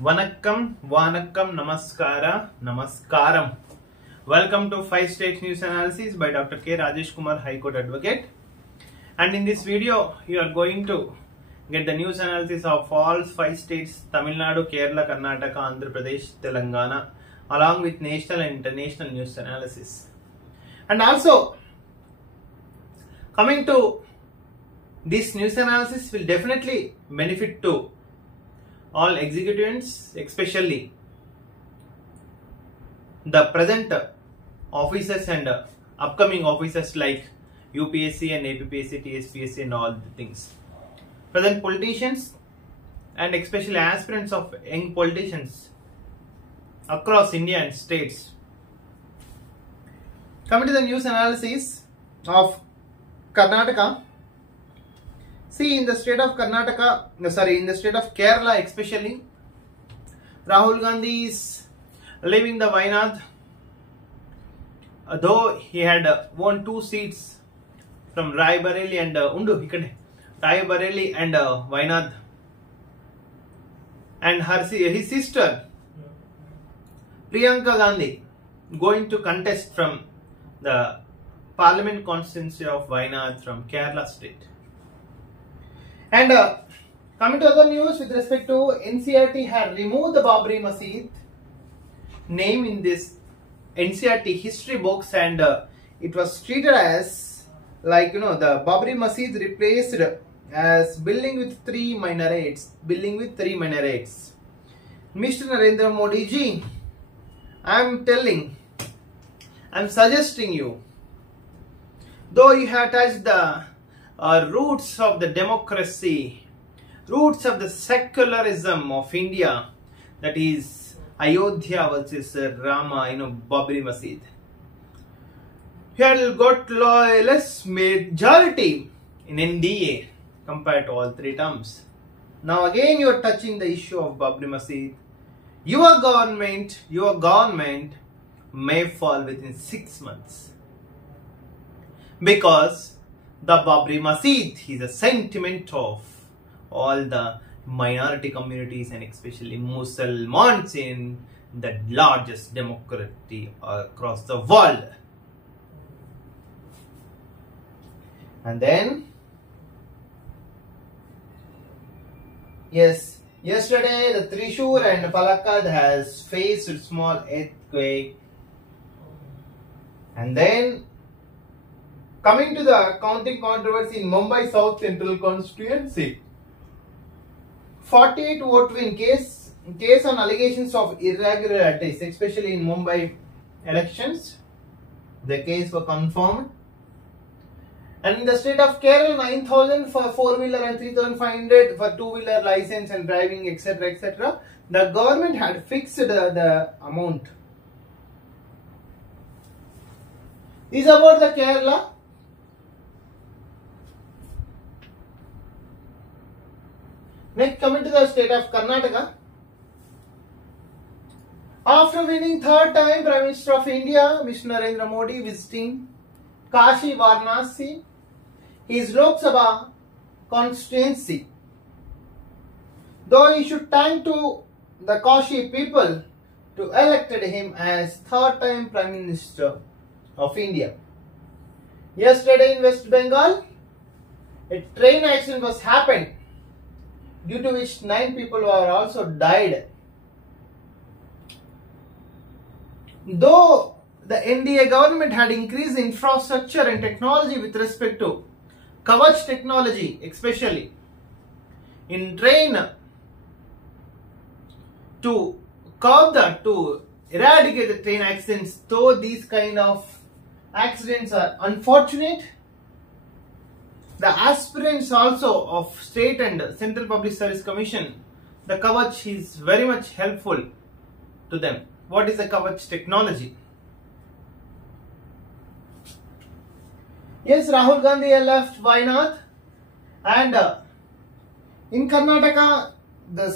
Vanakkam, Vanakkam, Namaskara, Namaskaram. Welcome to 5 States News Analysis by Dr. K. Rajesh Kumar, High Court Advocate. And in this video, you are going to get the news analysis of all 5 states, Tamil Nadu, Kerala, Karnataka, Andhra Pradesh, Telangana, along with national and international news analysis. And also, coming to this news analysis will definitely benefit to all executives, especially the present officers and upcoming officers like UPSC and APPSC, TSPSC and all the things. Present politicians and especially aspirants of young politicians across India and states. Coming to the news analysis of Karnataka. See, in the state of in the state of Kerala especially, Rahul Gandhi is leaving the Wayanad, though he had won 2 seats from Raebareli and Raebareli and Wayanad, and his sister Priyanka Gandhi going to contest from the Parliament constituency of Wayanad from Kerala state. And coming to other news with respect to NCERT had removed the Babri Masjid name in this NCERT history books, and it was treated as like the Babri Masjid replaced as building with 3 minarets. Mr. Narendra Modi ji, I'm suggesting you, though you have touched the roots of the democracy, roots of the secularism of India, that is Ayodhya versus Rama, Babri Masjid. You had got less majority in NDA compared to all 3 terms. Now again you are touching the issue of Babri Masjid. Your government may fall within 6 months, because the Babri Masjid is a sentiment of all the minority communities and especially Muslims in the largest democracy across the world. And then, yes, yesterday the Thrissur and Palakkad has faced a small earthquake. And then, coming to the counting controversy in Mumbai South Central constituency, 48 vote win case on allegations of irregularities, especially in Mumbai elections. The case was confirmed. And in the state of Kerala, 9,000 for 4-wheeler and 3,500 for 2-wheeler license and driving, etc., etc. The government had fixed the amount. This is about the Kerala. Next, coming to the state of Karnataka. After winning 3rd time Prime Minister of India, Mr. Narendra Modi visiting Kashi Varanasi, his Lok Sabha constituency. Though he should thank to the Kashi people to elected him as 3rd time Prime Minister of India. Yesterday in West Bengal, a train accident was happened, due to which 9 people were also died. Though the NDA government had increased infrastructure and technology with respect to Kavach technology, especially in train, to eradicate the train accidents, though these kind of accidents are unfortunate, the aspirants also of State and Central Public Service Commission, the Kavach is very much helpful to them. What is the Kavach technology? Yes, Rahul Gandhi left Wayanad, and in Karnataka, the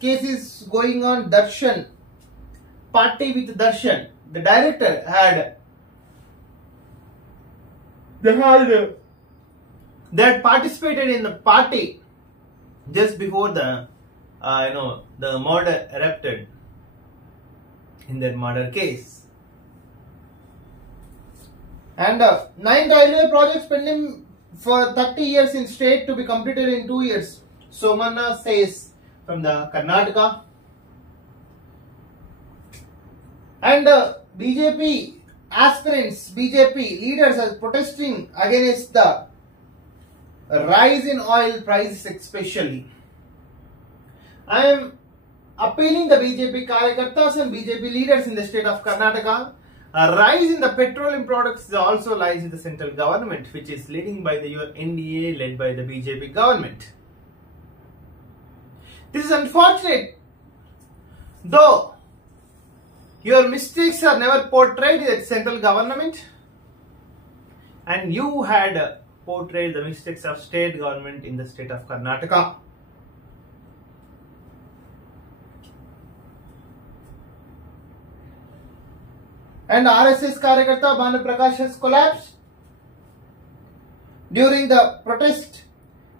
case is going on. Darshan, party with Darshan, the director had participated in the party just before the the murder erupted in their murder case. And 9 railway projects pending for 30 years in state to be completed in 2 years. Somanna says from the Karnataka. And BJP aspirants, BJP leaders are protesting against the rise in oil prices especially. I am appealing the BJP Karyakartas and BJP leaders in the state of Karnataka. A rise in the petroleum products also lies in the central government, which is leading by the NDA led by the BJP government. This is unfortunate, though your mistakes are never portrayed in the central government, and you had portrayed the mistakes of state government in the state of Karnataka. And RSS Karyakarta Bhanu Prakash has collapsed during the protest,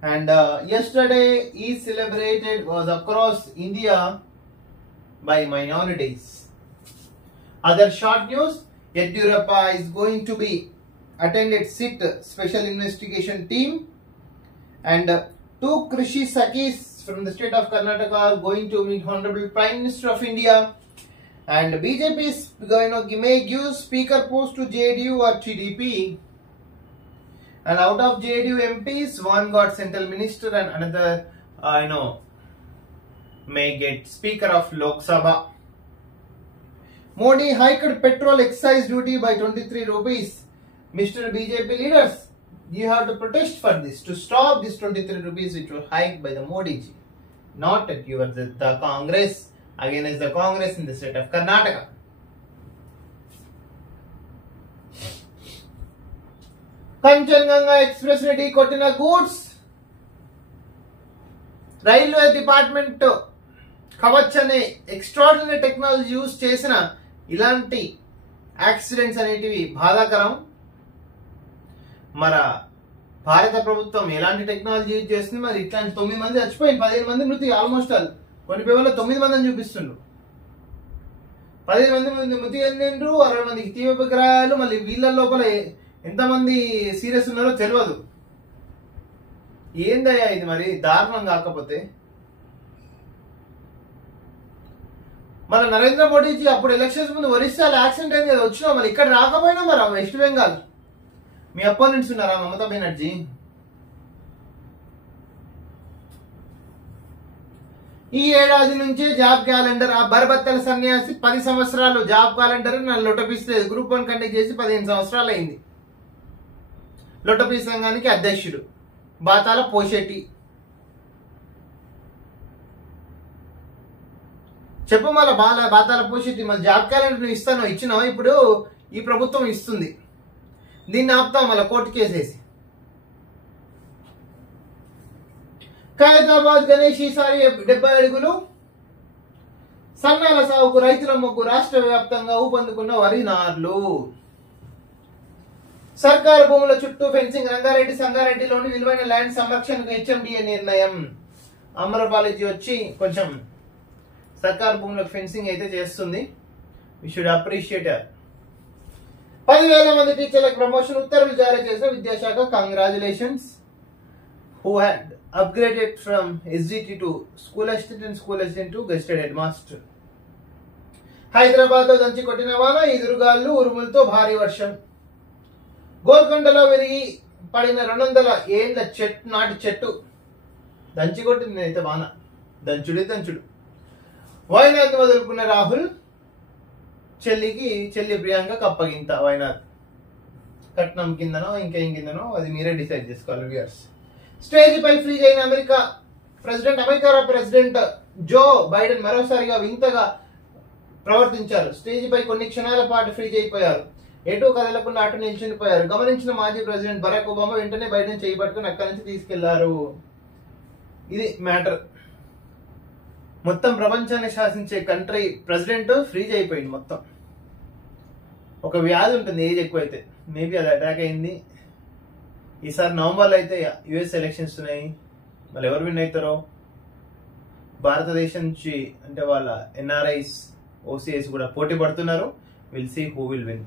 and yesterday Eid celebrated was across India by minorities. Other short news: Yediyurappa is going to be attended SIT Special Investigation Team, and 2 Krishi Sakis from the state of Karnataka are going to meet Honorable Prime Minister of India. And BJP is may give speaker post to JDU or TDP. And out of JDU MPs, one got central minister and another, may get speaker of Lok Sabha. Modi hiked petrol excise duty by 23 rupees. Mr. BJP leaders, you have to protest for this, to stop this 23 rupees which was hiked by the Modi ji. Not that you are the Congress. Again is the Congress in the state of Karnataka. Kanchanjunga Express ready Kotina goods. Railway Department Kavach ane extraordinary technology use chesina ilanti accidents anetivi బాధాకరం. Mara భారత ప్రభుత్వం ఎలాంటి technology use చేస్తుంది? మరి ఇట్లాంటి 9 మంది చచ్చిపోయింది, 15 మంది మృతి ఆల్మోస్ట్ ఆల్. కొన్ని పేపర్లో 9 మంది అని చూపిస్తుండ్రు. 15 మంది మృతి చెందిండ్రు, 60 మందికి తీవ్ర గాయాలు. మళ్ళీ వీళ్ళ లోపల ఎంతమంది సీరియస్ ఉన్నారో తెలియదు. ఏందయ్యా ఇది మరి దారుణం కాకపోతే? మన నరేంద్ర మోడీజీ అప్పుడు ఎలక్షన్స్ ముందు ఒరిస్సాలో యాక్సిడెంట్ అయింది కదా, వచ్చినా మళ్ళీ ఇక్కడ రాకపోయినా మరి వెస్ట్ బెంగాల్ మీ అపోనెంట్స్ ఉన్నారా మమతా బెనర్జీ? ఈ ఏడాది నుంచే జాబ్ క్యాలెండర్. ఆ బరబత్తల సన్యాసి 10 సంవత్సరాలు జాబ్ క్యాలెండర్ నన్ను లొటపిస్తలేదు. గ్రూప్ 1 కండక్ట్ చేసి 15 సంవత్సరాలు అయింది. లొటపి సంఘానికి అధ్యక్షుడు బాతాల పోషెట్టి. చెప్పు మళ్ళా బాతాల పోషెట్టి, మళ్ళీ జాబ్ క్యాలెండర్ నువ్వు ఇస్తాను, ఇచ్చినావు. ఇప్పుడు ఈ ప్రభుత్వం ఇస్తుంది, దీన్ని ఆపుతాం మళ్ళీ కోర్టు కేసేసి. ఖైరతాబాద్ గణేష్ ఈసారి 70 అడుగులు. సన్నాల సాగుకు రైతుల మొగ్గు. రాష్ట్ర వ్యాప్తంగా ఊపందుకున్న వరి నార్లు. సర్కారు భూముల చుట్టూ ఫెన్సింగ్. రంగారెడ్డి సంగారెడ్డిలోని విలువైన ల్యాండ్ సంరక్షణకు HMDA నిర్ణయం. అమరపాలిజీ వచ్చి కొంచెం సర్కారు భూములకు ఫెన్సింగ్ అయితే చేస్తుంది. We should appreciate. 10,000 మంది టీచర్లకు ప్రమోషన్. ఉత్తర్వులు జారీ చేసిన విద్యాశాఖ. Congratulations. Who had upgraded from SGT to school assistant and school assistant to gazetted headmaster. Hyderabad లో దంచి కొట్టిన వాన, ఎదురుగాళ్ళు, ఉరుములతో భారీ వర్షం. గోల్కొండలో విరిగి పడిన 200 ఏళ్ల నాటి చెట్టు దంచి కొట్టింది అయితే వాన. దంచుడు. వైనాథ్ వదులుకున్న రాహుల్. చెల్లి ప్రియాంక కప్పగింత. వైనాథ్ కట్నం కిందనో ఇంకేం కిందనో అది మీరే డిసైడ్ చేసుకోవాలి వ్యూయర్స్. స్టేజ్ పై ఫ్రీజ్ అయిన అమెరికా ప్రెసిడెంట్ జో బైడెన్ మరోసారిగా వింతగా ప్రవర్తించారు. స్టేజ్ పై కొన్ని క్షణాల పాటు ఫ్రీజ్ అయిపోయారు. ఎటు కదలకుండా అటు నిల్చునిపోయారు. గమనించిన మాజీ ప్రెసిడెంట్ బరాక్ ఒబామా వెంటనే బైడెన్ చేయి పట్టుకుని అక్కడి నుంచి తీసుకెళ్లారు. ఇది మ్యాటర్. మొత్తం ప్రపంచాన్ని శాసించే కంట్రీ ప్రెసిడెంట్ ఫ్రీజ్ అయిపోయింది మొత్తం. ఒక వ్యాధి ఉంటుంది ఏజ్ ఎక్కువైతే, మేబీ అది అటాక్ అయింది. ఈసారి నవంబర్లో అయితే US ఎలక్షన్స్ ఉన్నాయి. మళ్ళీ ఎవరు విన్ అవుతారో. భారతదేశం నుంచి అంటే వాళ్ళ ఎన్ఆర్ఐస్ ఓసీఐస్ కూడా పోటీ పడుతున్నారు. Will see who will win.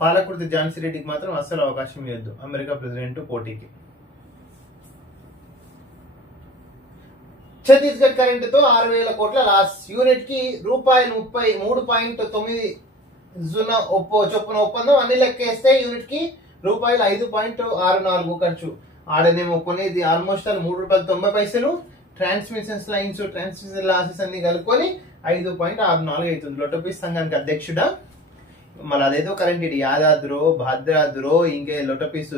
Palakurthi Jhansi రెడ్డికి మాత్రం అస్సలు అవకాశం ఇవ్వద్దు అమెరికా ప్రెసిడెంట్ పోటీకి. ఛత్తీస్గఢ్ కరెంటుతో 6,000 కోట్ల లాస్. యూనిట్ కి ₹33.60 చొప్పున ఒప్పందం. అన్ని లెక్కేస్తే యూనిట్ కి ₹5.64 ఖర్చు. ఆడనేమో కొనేది ఆల్మోస్ట్ ₹3.90. ట్రాన్స్మిషన్ లైన్స్, ట్రాన్స్మిషన్ లాసెస్ అన్ని కలుపుకొని 5.64 అవుతుంది. లొటోపీస్ సంఘానికి అధ్యక్షుడా. మళ్ళీ అదేదో కరెంట్ ఇటు యాదాద్రో భద్రాద్రో ఇంకే లొటోపీస్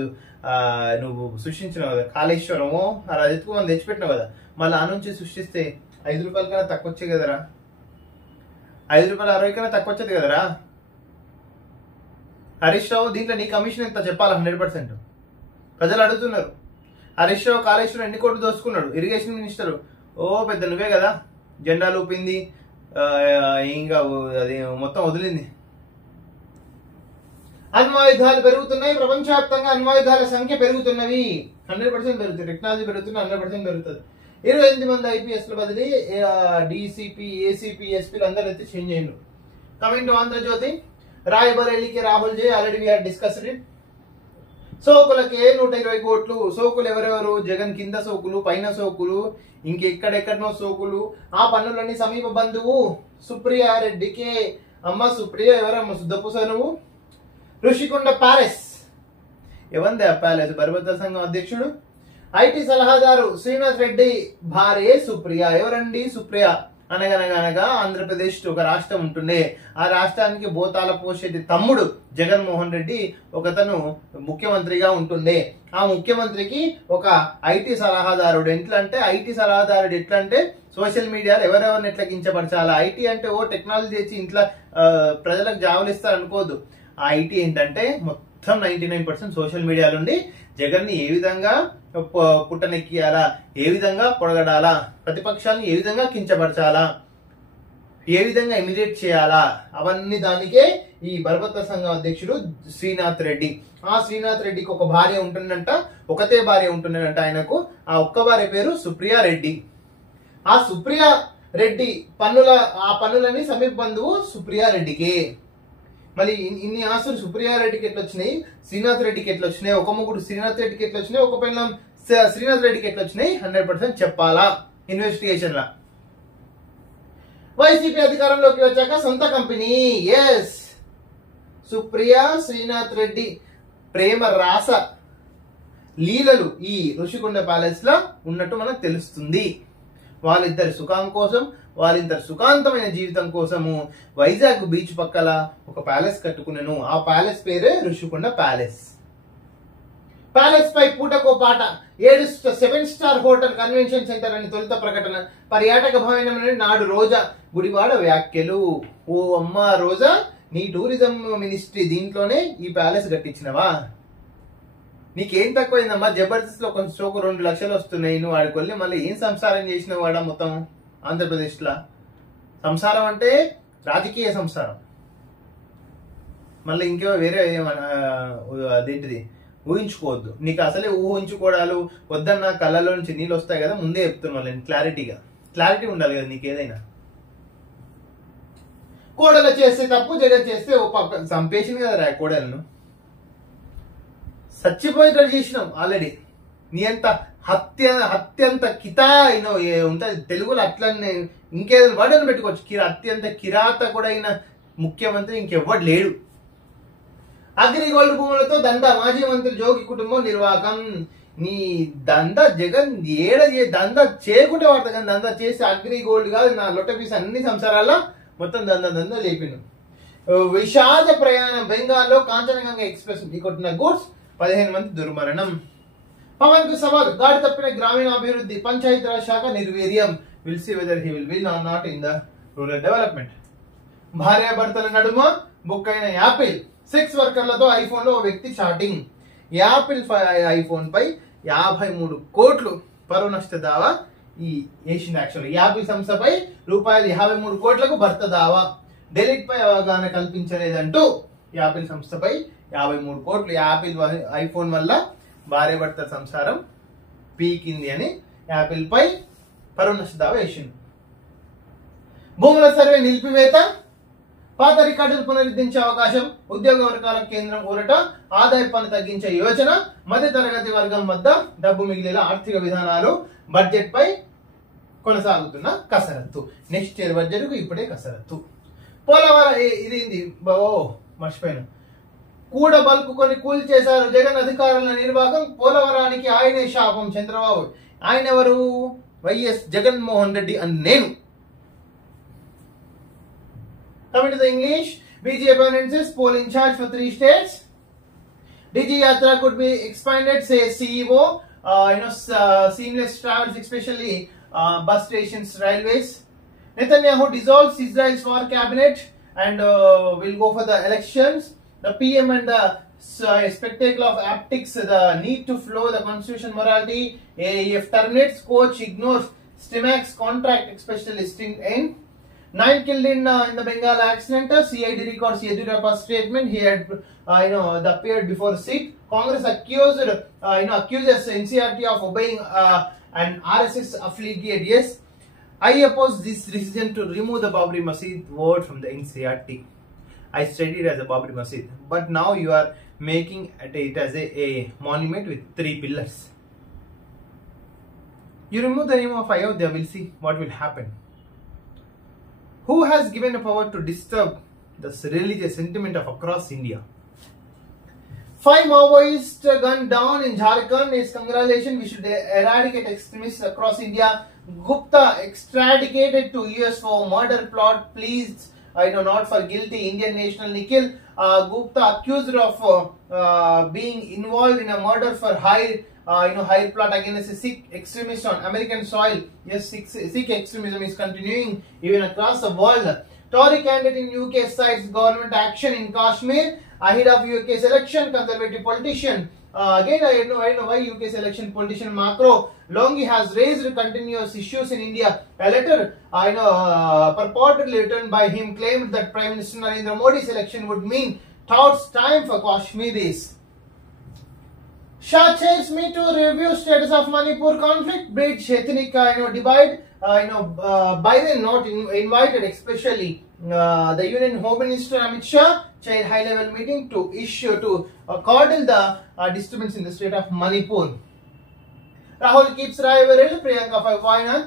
నువ్వు సృష్టించినావు కదా, కాళేశ్వరమో అలా ఎత్తుకు మనం తెచ్చిపెట్టినావు కదా, మళ్ళీ ఆ నుంచి సృష్టిస్తే ₹5 కన్నా తక్కువ వచ్చేది కదరా, ₹5.60 కన్నా తక్కువ వచ్చేది కదరా. హరీష్ రావు దీంట్లో నీ కమిషన్ ఎంత చెప్పాలి? 100%. ప్రజలు అడుగుతున్నారు. హరీష్ రావు కాళేశ్వరం ఎన్ని కోట్లు దోసుకున్నాడు? ఇరిగేషన్ మినిస్టర్ ఓ పెద్ద నువ్వే కదా, జెండాలు ఊపింది, ఇంకా అది మొత్తం వదిలింది. అణ్వాయుధాలు పెరుగుతున్నాయి. ప్రపంచవ్యాప్తంగా అణ్వాయుధాల సంఖ్య పెరుగుతున్నవి. 100% పెరుగుతుంది. టెక్నాలజీ పెరుగుతుంది, 100% పెరుగుతుంది. 28 మంది ఐపీఎస్ల బదిలీ, డీసీపీ, ఏసీపీ, ఎస్పీలు అందరూ అయితే చేంజ్ అయ్యారు. Coming to Andhrajyothy. రాయబరేలీకి Rahul ji, already we have discussed it. సోకులకే 120 కోట్లు. సోకులు ఎవరెవరు? జగన్ కింద సోకులు, పైన సోకులు, ఇంకెక్కడెక్కడనో సోకులు. ఆ పన్నులన్నీ సమీప బంధువు సుప్రియారెడ్డికే. అమ్మ సుప్రియ ఎవరమ్మ? సుద్దపూస నువ్వు. ఋషికొండ ప్యాలెస్ ఎవంది? ఆ ప్యాలెస్ బర్బత్త సంఘం అధ్యక్షుడు ఐటీ సలహాదారు శ్రీనాథ్ రెడ్డి భార్య సుప్రియ. ఎవరండి సుప్రియ? అనగనగా ఆంధ్రప్రదేశ్ ఒక రాష్ట్రం ఉంటుండే. ఆ రాష్ట్రానికి భూతాల పోషేటి తమ్ముడు జగన్మోహన్ రెడ్డి ఒకతను ముఖ్యమంత్రిగా ఉంటుండే. ఆ ముఖ్యమంత్రికి ఒక ఐటీ సలహాదారుడు. ఎట్లా అంటే ఐటీ సలహాదారుడు ఎట్లా అంటే సోషల్ మీడియాలో ఎవరెవరిని ఎట్లా కించపరచాలా. ఐటీ అంటే ఓ టెక్నాలజీ తెచ్చి ఇంట్లో ప్రజలకు జాబులు ఇస్తారు అనుకోవద్దు. ఆ ఐటీ ఏంటంటే మొత్తం 99% సోషల్ మీడియాలో ఉండి జగన్ని ఏ విధంగా పుట్టనెక్కియాలా, ఏ విధంగా పొడగడాలా, ప్రతిపక్షాలను ఏ విధంగా కించపరచాలా, ఏ విధంగా ఇమిడియేట్ చేయాలా, అవన్నీ దానికే ఈ బర్బత్త సంఘం అధ్యక్షుడు శ్రీనాథ్ రెడ్డి. ఆ శ్రీనాథ్ రెడ్డికి ఒక భార్య ఉంటుందంట, ఒకతే భార్య ఉంటుందంట ఆయనకు. ఆ ఒక్క భార్య పేరు సుప్రియా రెడ్డి. ఆ సుప్రియా రెడ్డి పన్నులని సమీప బంధువు సుప్రియా రెడ్డికి. మళ్ళీ ఇన్ని ఆస్తులు సుప్రియా రెడ్డికి ఎట్లా వచ్చినాయి, శ్రీనాథ్ రెడ్డికి ఎట్లా వచ్చినాయి, ఒక ముగ్గురు శ్రీనాథ్ రెడ్డికి ఎట్లా వచ్చినాయి, ఒక పిల్లం శ్రీనాథ్ రెడ్డికి ఎట్లా వచ్చినాయి, 100% చెప్పాలా ఇన్వెస్టిగేషన్ లా. వైసీపీ అధికారంలోకి వచ్చాక సొంత కంపెనీ. ఎస్, సుప్రియా శ్రీనాథ్ రెడ్డి ప్రేమ రాస లీలలు ఈ ఋషికొండ ప్యాలెస్ లో ఉన్నట్టు మనకు తెలుస్తుంది. వాళ్ళిద్దరి సుఖం కోసం, వాళ్ళిద్దరు సుఖాంతమైన జీవితం కోసము వైజాగ్ బీచ్ పక్కల ఒక ప్యాలెస్ కట్టుకున్నాను. ఆ ప్యాలెస్ పేరే ఋషికొండ ప్యాలెస్. ప్యాలెస్ పై పూటకో పాట. 7 స్టార్ హోటల్ కన్వెన్షన్ సెంటర్ అని తొలుత ప్రకటన. పర్యాటక భవనం నాడు రోజా గుడివాడ వ్యాఖ్యలు. ఓ అమ్మ రోజా, నీ టూరిజం మినిస్ట్రీ దీంట్లోనే ఈ ప్యాలెస్ కట్టించినవా? నీకేం తక్కువైందమ్మా? జబర్దస్త్ లో ఒక షోకు 2 లక్షలు వస్తున్నాయి. నువ్వు వాడికి వెళ్ళి మళ్ళీ ఏం సంసారం చేసినావు వాడ మొత్తం ఆంధ్రప్రదేశ్ లా? సంసారం అంటే రాజకీయ సంసారం. మళ్ళీ ఇంకో వేరే అదేంటిది ఊహించుకోవద్దు. నీకు అసలే ఊహించుకోవడాలు వద్దన్న కళ్ళలో నుంచి నీళ్ళు వస్తాయి కదా, ముందే చెప్తున్నా నేను క్లారిటీ ఉండాలి కదా నీకు ఏదైనా. కోడలు చేస్తే తప్పు, జగన్ చేస్తే ఓ పక్క చంపేసింది కదా రా కోడలను. చచ్చిపోయేటట్టు చేసినాం ఆల్రెడీ. నీ అంత అత్యంత కితాయినో ఉంటుంది తెలుగులో, అట్లనే ఇంకేదైనా వర్డని పెట్టుకోవచ్చు. అత్యంత కిరాతకుడైన ముఖ్యమంత్రి ఇంకెవ్వడు లేడు. అగ్రిగోల్డ్ భూములతో దందా. మాజీ మంత్రి జోగి కుటుంబం నిర్వాహకం. నీ దందా జగన్ దందా చేయకుంటే వాడతా కానీ దందా చేసి అగ్రిగోల్డ్ కాదు నా లొట్టపీస్ అన్ని సంసారాల్లో మొత్తం దందా లేపిను. విషాద ప్రయాణం. బెంగాల్లో కాంచనగంగా ఎక్స్ప్రెస్ కొట్టిన గూడ్స్ 15 మంది దుర్మరణం. పవన్ కు సవాల్. గాడి తప్పిన గ్రామీణాభివృద్ధి. పంచాయతీరాజ్ శాఖ నిర్వీర్యం. Will see whether he will win or not in the rural development. భార్యాభర్తల నడుమ బుక్ అయిన యాపిల్ 6 వర్కర్లతో ఐఫోన్ లో ఓ వ్యక్తి చాటింగ్. యాపిల్ ఐఫోన్ పై 53 కోట్లు పరువు నష్ట దావా ఈ ఏషియన్ యాక్చువల్. యాపిల్ సంస్థపై ₹53 కోట్లకు భర్త దావా. డెలిట్ పై అవగాహన కల్పించలేదంటూ యాపిల్ సంస్థపై 53 కోట్లు. యాపిల్ ఐఫోన్ వల్ల భార్య భర్త సంసారం పీకింది అని యాపిల్ పై పరువు నష్ట దావా వేసిండు. భూముల సర్వే నిలిపివేత, పాత రికార్డులు పునరుద్ధరించే అవకాశం, ఉద్యోగ వర్గాల కేంద్రం ఊరట, ఆదాయ పన్ను తగ్గించే యోచన, మధ్య తరగతి వర్గం వద్ద డబ్బు మిగిలేలా ఆర్థిక విధానాలు, బడ్జెట్ పై కొనసాగుతున్న కసరత్తు. నెక్స్ట్ ఇయర్ బడ్జెట్ కు ఇప్పుడే కసరత్తు. పోలవరం ఇది మర్చిపోయాను. కూడ బల్కు కొని కూల్ చేశారు జగన్ అధికారుల నిర్వాహకం, పోలవరానికి ఆయనే శాపం చంద్రబాబు. ఆయన ఎవరు? వైఎస్ జగన్మోహన్ రెడ్డి అని నేను. Coming to the English, BJP announces poll in charge for 3 states. DG Yatra could be expanded, says CEO. Seamless travels, especially bus stations, railways. Netanyahu dissolves Israel's war cabinet and will go for the elections. The PM and the spectacle of optics, the need to flow the constitution morality. AAF terminates, coach ignores Stimax contract, specialist in 9 killed in the Bengal accident. CID records Yediyurappa's statement. He had appeared before SIT. Congress accuses NCRT of obeying an RSS affiliate. Yes, I oppose this decision to remove the Babri Masjid word from the NCRT. I studied as a Babri Masjid, but now you are making it as a monument with 3 pillars. You remove the name of Ayodhya, we'll see what will happen. Who has given a power to disturb the religious sentiment of across India? 5 Maoists gunned down in Jharkhand. Is congratulations. We should eradicate extremists across India. Gupta extradited to US for murder plot. Please, not for guilty. Indian national Nikhil Gupta accused of being involved in a murder for high plot against a Sikh extremist on American soil. Yes, Sikh extremism is continuing even across the world. Tory candidate in UK cites government action in Kashmir ahead of UK's election. Conservative politician. Again, I don't know why UK's election politician Macron Longi has raised continuous issues in India. A letter, purportedly written by him claimed that Prime Minister Narendra Modi's election would mean Thought's time for Kashmiris. Shah chairs me to review status of Manipur conflict. Bridge ethnic divide. Biden not invited, especially the Union Home Minister Amit Shah chaired high-level meeting to curtail the disturbance in the state of Manipur. Rahul keeps rivalry. Priyanka for Wayanad.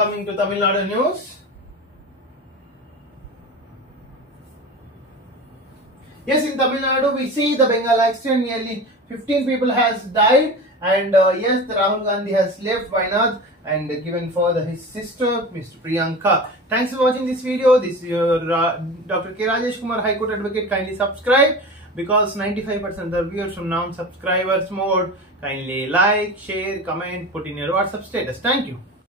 Coming to Tamil Nadu news. Yes, in Tamil Nadu we see the Bengal accident. Nearly 15 people has died, and yes, the Rahul Gandhi has left Wayanad and given for his sister, Mr. Priyanka. Thanks for watching this video. This is your Dr. K. Rajesh Kumar, High Court Advocate. Kindly subscribe, because 95% of the viewers from non-subscribers mode. Kindly like, share, comment, put in your WhatsApp status. Thank you.